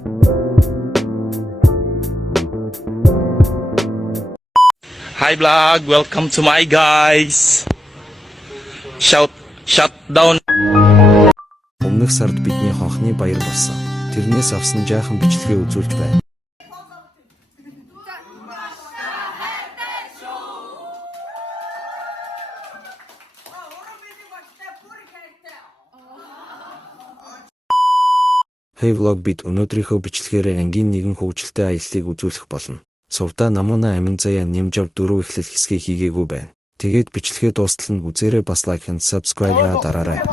Hi vlog, welcome to my guys. Shut down. Өмнөх сард бидний хонхны баяр болсон. Тэрнээс авсан жаахан бичлэгээ үзүүлж байна. Hey vlog, бид өнөөдрийнхөө бичлэгээр ангийн нэгэн хөгжилтэй аяллыг үзүүлэх болно. Сувда намуна амин заяа нэмж ав 4 эхлэл хэсгийг хийгээгүй байна. Тэгээд бичлэгээ дуустал нь үзээрэй, бас лайк and subscribe дараарай.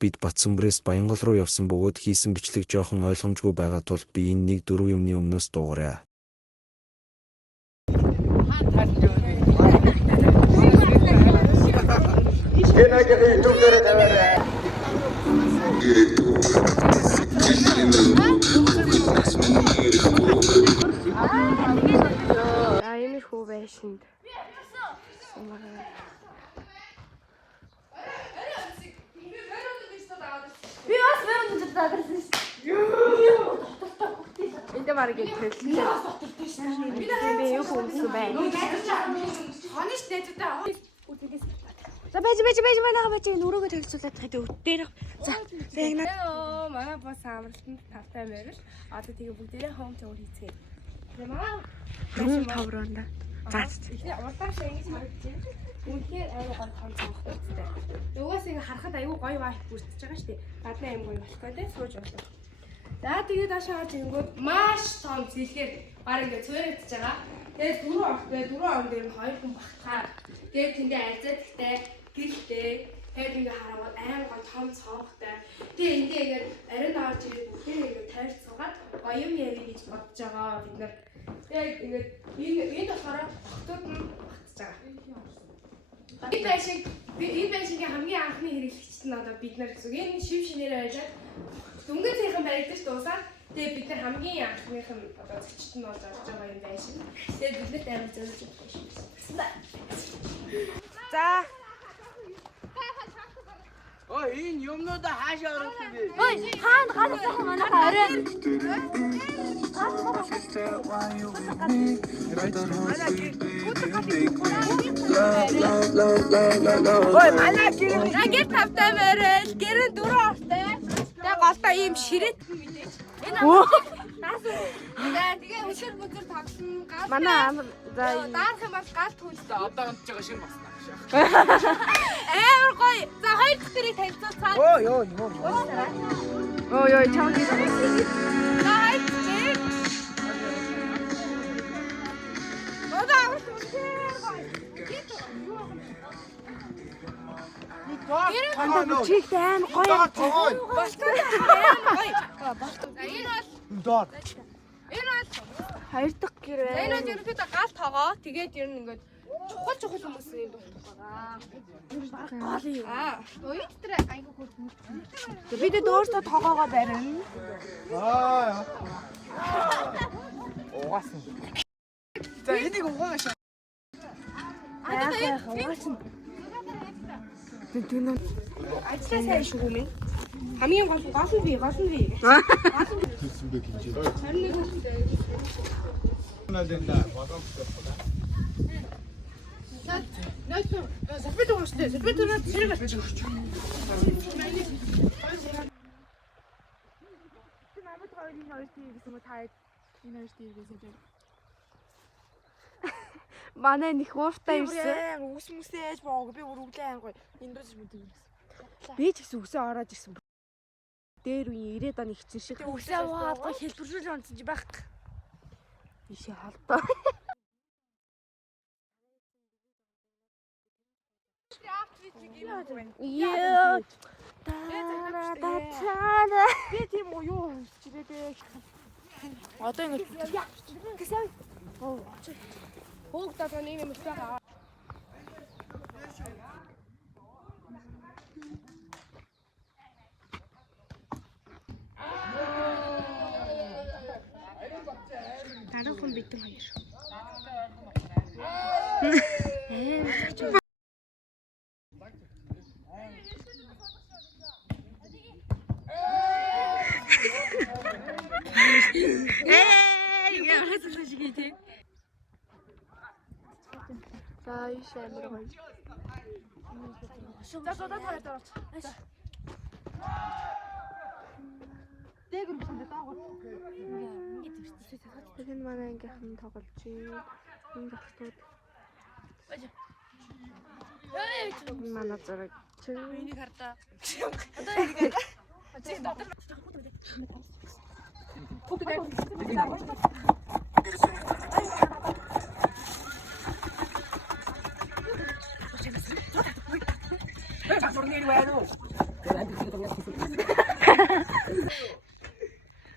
Бид Батсүмбрээс Баянгол руу явсан бөгөөд хийсэн бичлэг жоохон ойлгомжгүй байгаа тул би энэ 1-4 юмны өмнөөс дуугараа. Иймэрхүү байшинд. Би бас веронд дагуулсан шүү. Энд марыг төлөлтэй. Би юу хүмүүс байна? Хоны штэ зүйтэй. За байж манайгаа байж нүрөөгөө төгсүүлээд тэгээд өдөрөх. За яг манай бас амралтанд тавтай байвал одоо тэгээ бүгдээрээ хоом төвөр хийцгээе. Тэгээ манай тавранда. За тэгээ урдааш ингэж харагдчих. Үнэхээр аюу гой том цонхтой үстэй. Нөгөөс ингэ харахад аюу гоё вайп бүрдэж байгаа шүү дээ. Гадны аим гоё болох гэдэг сууж болов. За тэгээд доошоо гарч ирэнгүүт маш том зэлгээр баг ингэ цөөрөгдөж байгаа. Тэгээд дөрөв он дээр нь хоёр хүн багтахаар. Тэгээд тэндээ айзаад ихтэй гэлтэй. Тэгээд ингэ хараад аим гоё том цонхтой. Тэгээд эндээ ингэ ариун авч ирээд бүгдээ ингэ тайрч суугаад гоё юм ярих гэж бодож байгаа бид нар. Тэгээд ингэ энэ болохоор хотод нь багтаж байгаа. Энэ байшингийн хамгийн анхны хэрэглэгчд нь одоо бид нар гэсэн. Энэ шив шинээрээ байлаад дөнгөж цайхан баригдаж дуусаад тэгээ бид нар хамгийн анхных нь одоо зочид нь болж орж байгаа юм байшин. Тэгээ биднэрт амар зөвлөж өгөх юм шиг байна. За. Ой, энэ юмнуудаа хаашаа оруулах вэ? Ой, хаана гарах манайхаа орой. Ой, манай гэр тавтай барай. Гэр нь 4 ортой. Тэгээ голдоо ийм ширэт мэдээж. Энэ тэгээ өчир бүзэр тогсон гал. Манай амар за даах юм бол гал төлдөө. Одоо унтж байгаа шин басна. Амар гоё. За хоёр дахь тэрийг танилцуулцгаа. Ой чам гэж. За хоёр дахь. Одоо үнэхээр гоё. Танд чих аим гоё. Болтой амар гоё. Энэ бол Хоёр дахь гэр энэ байна. бол ерөнхийдөө гал тоогоо. Тэгээд ер нь ингээд чухал хүмүүс юм дуртай байгаа. Гол юм. Уян дотор айгүй хурдан. Бид өөрсдөө тоогоогоо барина. Угаасан. За энийг угааш. Ажлаа сайн шүү минь. Хамгийн гол нь би. Запит ууштай. Запит унаад зэрэг авчих. Намайг хоёрын гэсэн мө та энэ хоёр гэсэн. Манай нэг ууртай ирсэн. Үс мүсээж боог би өргөлээ ангой. Эндөөс мэдээ юм. Би ч гэсэн үсээ ороод ирсэн. Дээр үе 90-аад оны хэцэн шиг. Үсээ угаалгаа хэлбэржүүл онцсон чи байх. Ишээ халдаа. Би тийм уу юу хэлчихлээ дээ. Одоо ингэ гэсэн. Хөөгдөө тань юм байгаа. Дараахан бид нар хоёр. Яа хэсэг шиг тий. За иш амир гоё. За тараач. Дээгэр бүсэндээ даагүй. Тэгэхээр манай ангийнхан тоглож байна. Энэ залхтууд. Манай зэрэг чинь энийг хардаа. Одоо энийг хардаа.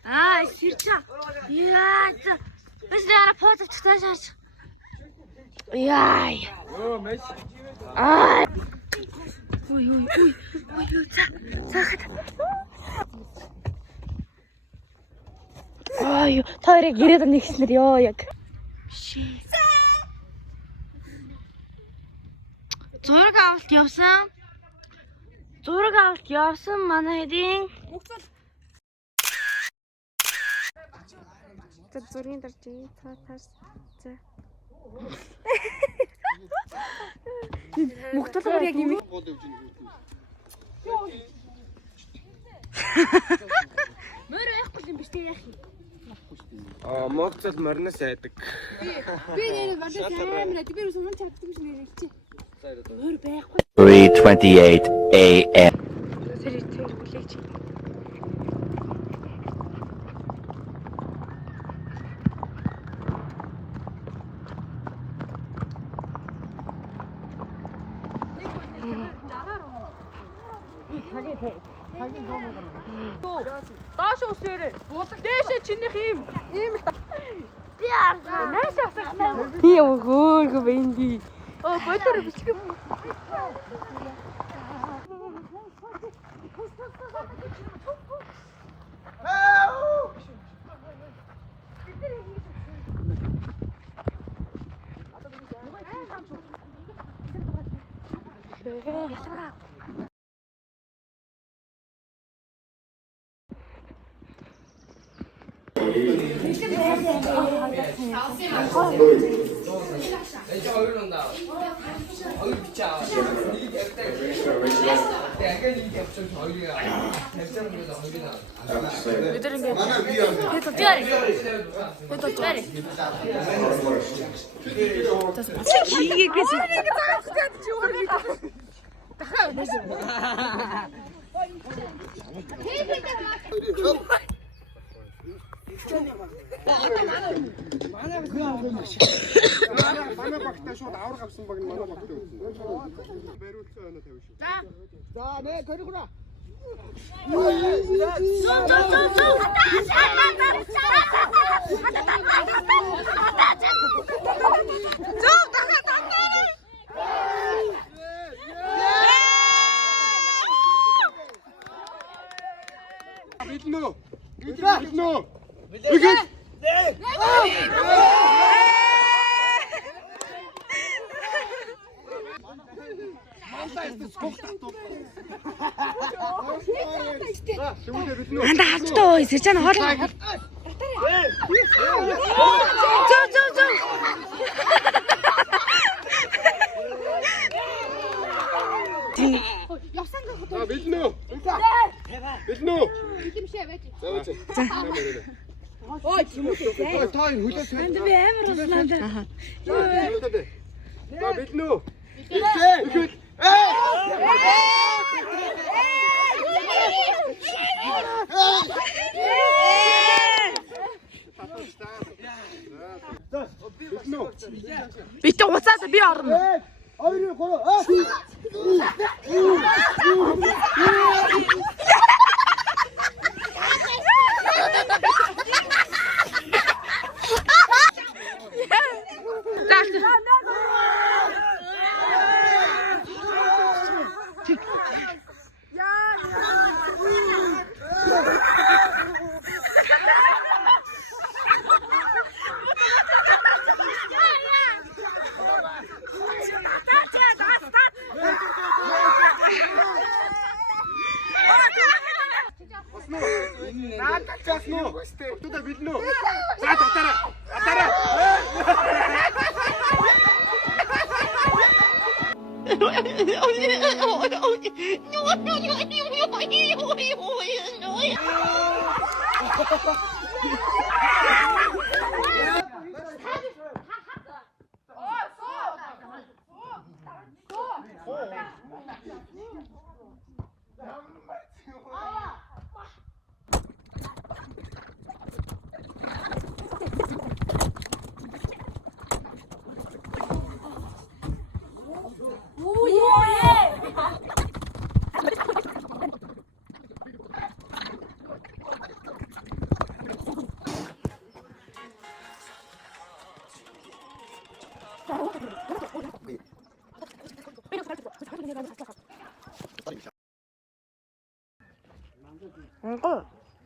Аа, сэрчээ. Яа. Биш яра фото цацааш. Яа. Оо мэш. Аа. Ой. Цахад. Ай, таарыг гэрээд нэгснэр ёо яг. Зураг авалт явсан манай хэдийн. За зургийн даржээ. Цаатаас. За. Мухталгаар яг юм. Мөр яахгүй юм биш дээ яах юм. Могцол морноос айдаг. Би нэр валж амир би сүмэн чаддаг юм шиг нэрэлчээ. Мөр байхгүй. 3:28 a.m. Сэрэг хүлээж. Доош усээрээ. Дээшээ чинийх юм л та. Би арга. Нааш асах. Тийм хөөхөө бэнди. Оо бодор бичих юм. Манай багтаа шууд авар гавсан баг нь манай багтаа үзсэн. Бариулсан өнө тавиш. За нэ көрөхнө. Биднөө. Анда хавчтаа ой сэрчэн хоолоо. Зөө. Биднөө. Хэмшээ байж. За. Ой чимээ. Та энэ хүлээс. Энд би амар уснаа. За биднөө. Бит уцаас би орно. 2 3 Наадах цаас нөө. Өтөдөө билнэ үү? За татаараа. Татаараа.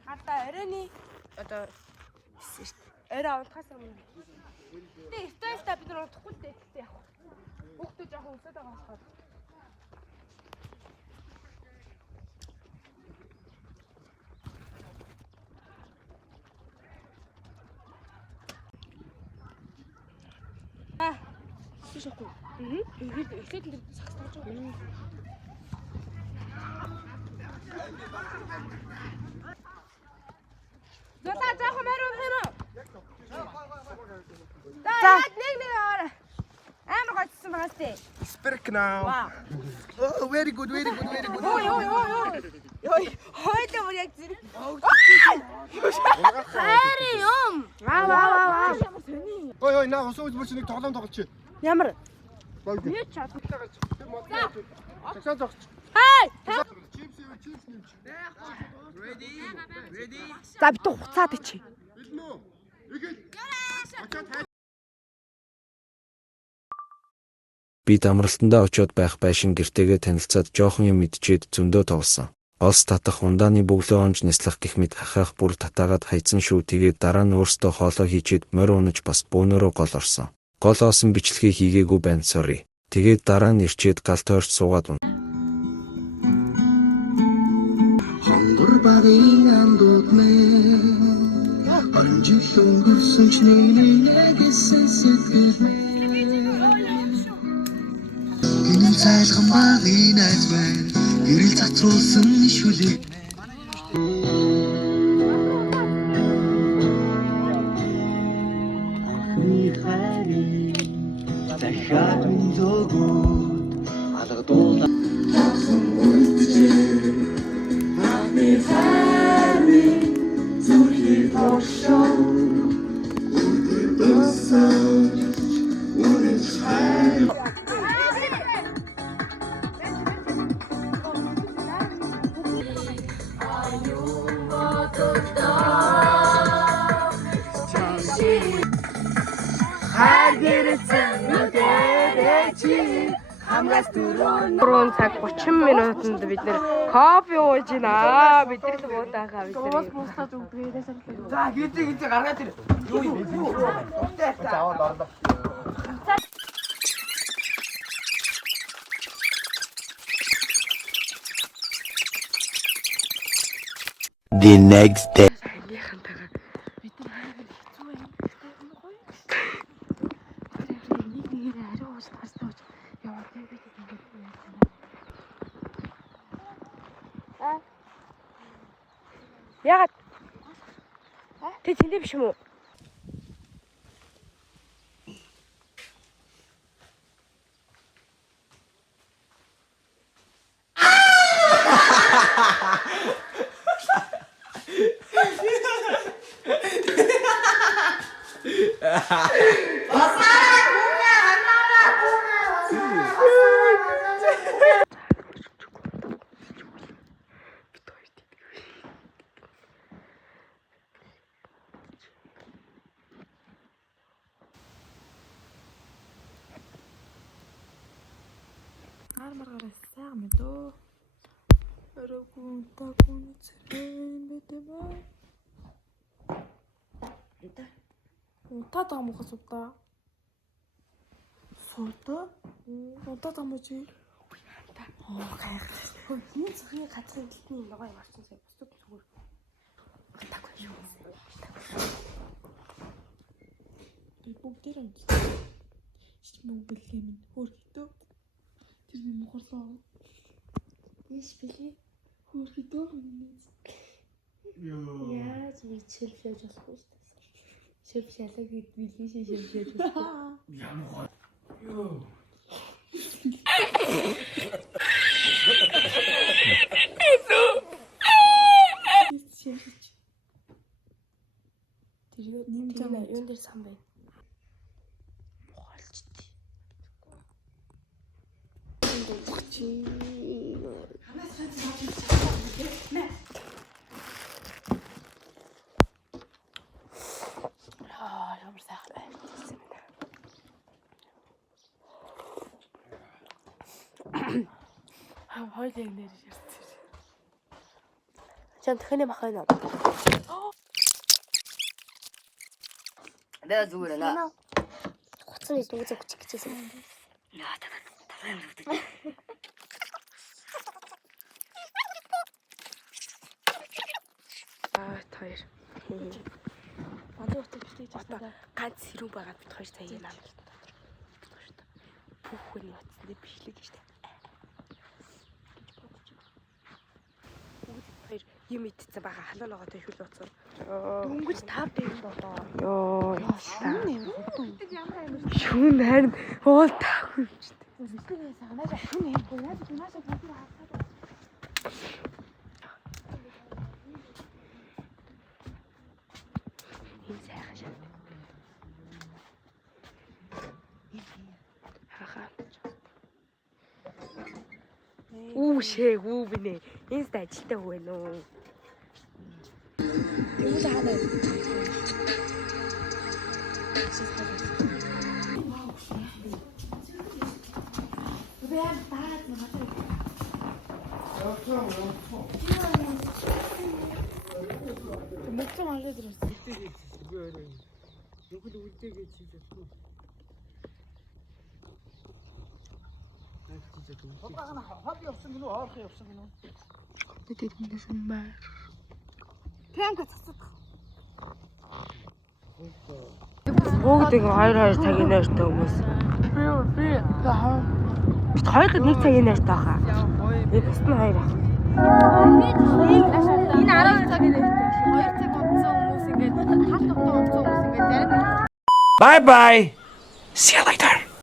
Хата арайны одоо арай унтахаас өмнө. Тэ стайста бид нар утахгүй дээ гэхдээ яг. Хүүхдүүд жоохон өсөд байгаа болохоор. Шишэхгүй. Эхлээд л сагсаж байгаа. Золоо жоохон мөрөв хэмээ. За нэг аваа. Амар гоцсон байгаас тий. Speak now. Oh, very good, very good, very good. Ой, хойд мөр яг зэрэг. Хари юм. Аа. Ой, наа усууж бүрч нэг тоглоом тоглоч. Ямар? Юу ч чаддаг. Цагсаа зогч. Хай! Чипс нэмч. За бид хуцаад ичээ. Билнэ үү? Ихэд. Очоод Бид амралтандаа очиод байх байшин гэртээгээ танилцаад жоохон юм мэдчихэд зөндөө тоглосон. Олс татах, ундааны бөглөө онж нислах гэх мэт хахаах бүр татаагаад хайцсан шүү. Тэгээд дараа нь өөртөө хоолоо хийчихэд морь унаж бас бөөнөрөө гол орсон. Голоосон бичлэгийг хийгээгүй байна, sorry. Тэгээд дараа нь ирчээд галт ойрч суугаад унаа. Хонгор багын андууд мэн Оранжил өнгөрсөн ч нэгсэн сэтгэл мэн Гинэл цайлган багын найз байна Гэрэл цацруулсан шүлэг Дахиад өнзөөгөөд алгадуулаа Дөрөв цаг 30 минутанд бид нэр кофе ууж байна. Бид нар л уудаахаа бид нар. Бустаж өгдөгөөс л. За гизээ гаргаад ир. Юу юу. Заавал орлоо. The next day. Яагаад? Тэ тэндээ биш юм уу? Маргараа сайхан мэдөө. 여러분 따고는 지금 베테바. Унтаад байгаа мөхөс удаа. Суудаа? Унтаад байгаа мөч. Оо гайхалтай. Энэ зөвхөн газрын гэлтний ногоо юм арчсан сая бусдад зүгээр. Унтаагүй юу. Би бүгдээр унтсан. Шич мөнгөлээ минь хөөрхөдөө. Тэр би мохорлоо. Иш били. Хөөрхөдөө минь. Яа, чи чилфэж болохгүй шүү дээ. Шэв шалаг хэд билээ шэвшээж байна. Ямар ёо. Шэвшээж. Тэр нэмж байгаа юун дээр сан байна. Мохолчтой. Мохолчи. Ямар сайхан байвсан юм байна. Хойлоо нэр ярьсан. Чам тхэнэ махайна. 내가 누구래나? Хуцны дүүзэ хүч гэжсэн. 야, давай. Хоёр. Бандуу утга битээ жаа. Ганц хэрүү байгаа бит хоёр сая юм аа. Бүх хүний утсанд бичлэг гэж таа. Хоёр юм идсэн байгаа халуун ногоотой хөл уцсан. Дөнгөж 5 дээр болоо. Йоо. Шүүн юм. Шүүн харин оо таагүй юм чи. Үсгээс санаажа шүүн юм. Яаж унаасаа бодно хатаа. Энэ сайхан шат. Хаха. Шээ үү бинэ. Энэст ажилтаа хөвнө үү. Юу хаана. Мэдсэн малээ дэрсэн. Юу л үлдээгээ чийдээ. Хобби явсан гинөө, хоорох явсан гинөө. Тэднээс маа. Прянка цацдаг. Бүгд ингээ 2 цагийн нойртой хүмүүс. Би бид хоёул нэг цагийн нойртой хаа. Бус нь 2 ах. Энэ 12 цагийн нэртэй. 2 цаг унтсан хүмүүс ингээд хал тогтоо унтсан хүмүүс ингээд зарим Bye bye. See you later.